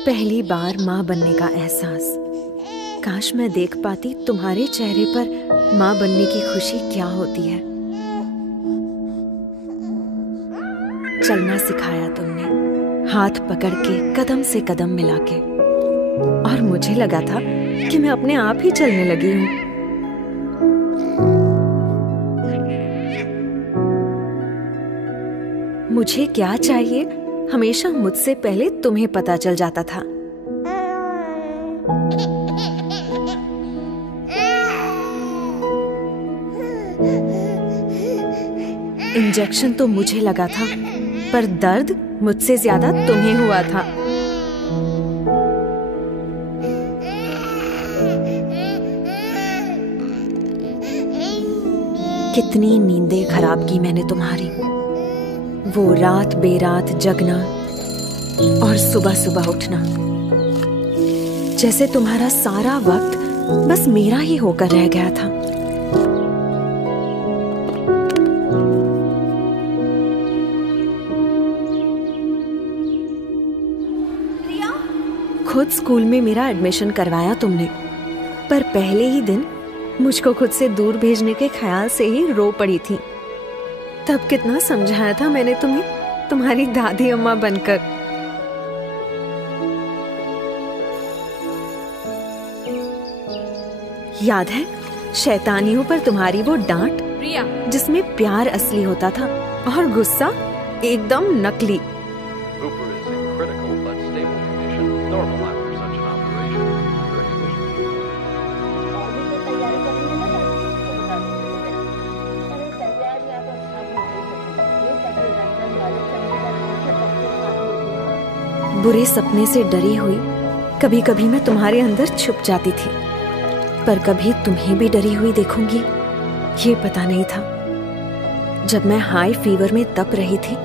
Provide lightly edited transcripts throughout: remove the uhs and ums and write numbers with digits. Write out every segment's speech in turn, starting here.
पहली बार माँ बनने का एहसास। काश मैं देख पाती तुम्हारे चेहरे पर माँ बनने की खुशी क्या होती है। चलना सिखाया तुमने, हाथ पकड़ के कदम से कदम मिला के, और मुझे लगा था कि मैं अपने आप ही चलने लगी हूँ। मुझे क्या चाहिए हमेशा मुझसे पहले तुम्हें पता चल जाता था। इंजेक्शन तो मुझे लगा था, पर दर्द मुझसे ज्यादा तुम्हें हुआ था। कितनी नींदें खराब की मैंने तुम्हारी, वो रात बेरात जगना और सुबह सुबह उठना, जैसे तुम्हारा सारा वक्त बस मेरा ही होकर रह गया था। खुद स्कूल में मेरा एडमिशन करवाया तुमने, पर पहले ही दिन मुझको खुद से दूर भेजने के ख्याल से ही रो पड़ी थी। तब कितना समझाया था मैंने तुम्हें, तुम्हारी दादी अम्मा बनकर। याद है शैतानियों पर तुम्हारी वो डांट, जिसमें प्यार असली होता था और गुस्सा एकदम नकली। बुरे सपने से डरी हुई कभी कभी मैं तुम्हारे अंदर छुप जाती थी, पर कभी तुम्हें भी डरी हुई देखूंगी ये पता नहीं था। जब मैं हाई फीवर में तप रही थी,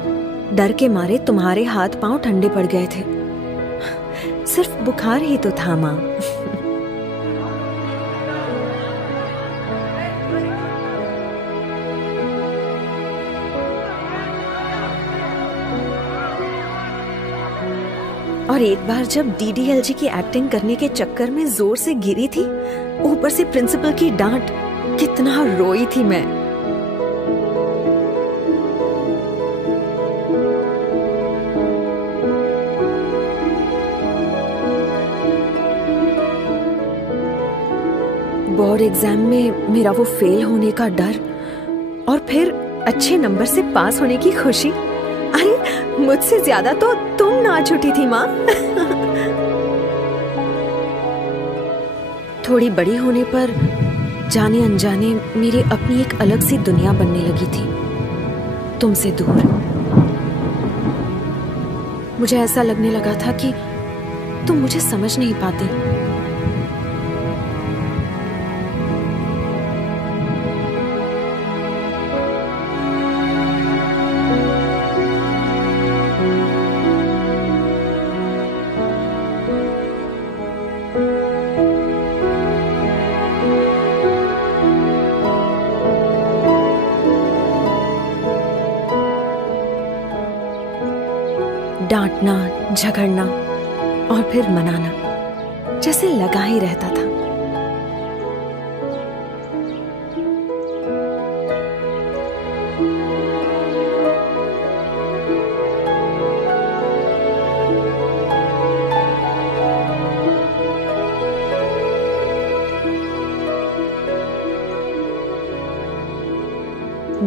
डर के मारे तुम्हारे हाथ पांव ठंडे पड़ गए थे। सिर्फ बुखार ही तो था माँ। और एक बार जब डीडीएलजी की एक्टिंग करने के चक्कर में जोर से गिरी थी, ऊपर से प्रिंसिपल की डांट, कितना रोई थी मैं। बोर्ड एग्जाम में मेरा वो फेल होने का डर, और फिर अच्छे नंबर से पास होने की खुशी। अरे मुझसे ज्यादा तो तुम नाच उठी थी माँ। थोड़ी बड़ी होने पर जाने अनजाने मेरी अपनी एक अलग सी दुनिया बनने लगी थी, तुमसे दूर। मुझे ऐसा लगने लगा था कि तुम मुझे समझ नहीं पाती। डांटना, झगड़ना और फिर मनाना, जैसे लगा ही रहता था।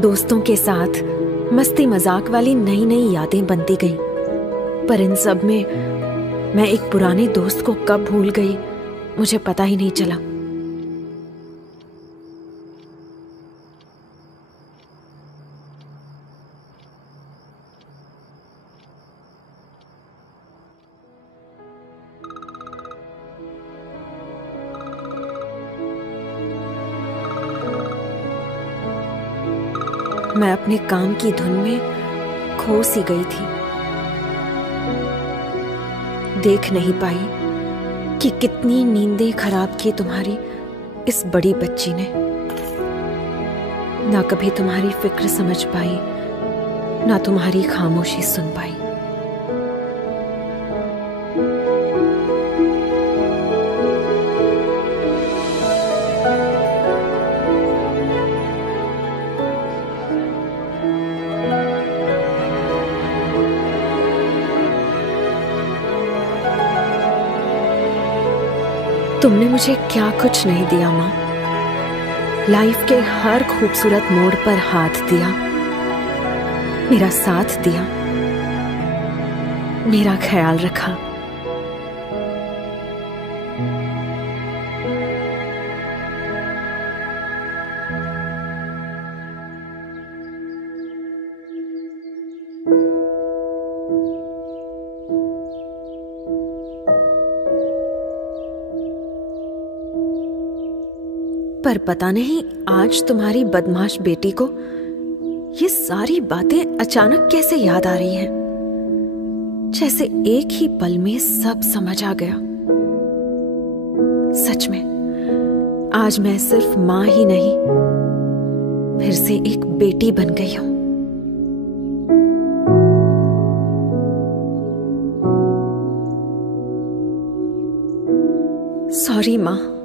दोस्तों के साथ मस्ती मजाक वाली नई नई यादें बनती गईं, पर इन सब में मैं एक पुराने दोस्त को कब भूल गई मुझे पता ही नहीं चला। मैं अपने काम की धुन में खो सी गई थी। देख नहीं पाई कि कितनी नींदें खराब की तुम्हारी इस बड़ी बच्ची ने। ना कभी तुम्हारी फिक्र समझ पाई, ना तुम्हारी खामोशी सुन पाई। तुमने मुझे क्या कुछ नहीं दिया माँ। लाइफ के हर खूबसूरत मोड़ पर हाथ दिया, मेरा साथ दिया, मेरा ख्याल रखा। पर पता नहीं आज तुम्हारी बदमाश बेटी को ये सारी बातें अचानक कैसे याद आ रही हैं, जैसे एक ही पल में सब समझ आ गया। सच में आज मैं सिर्फ मां ही नहीं, फिर से एक बेटी बन गई हूं। सॉरी मां।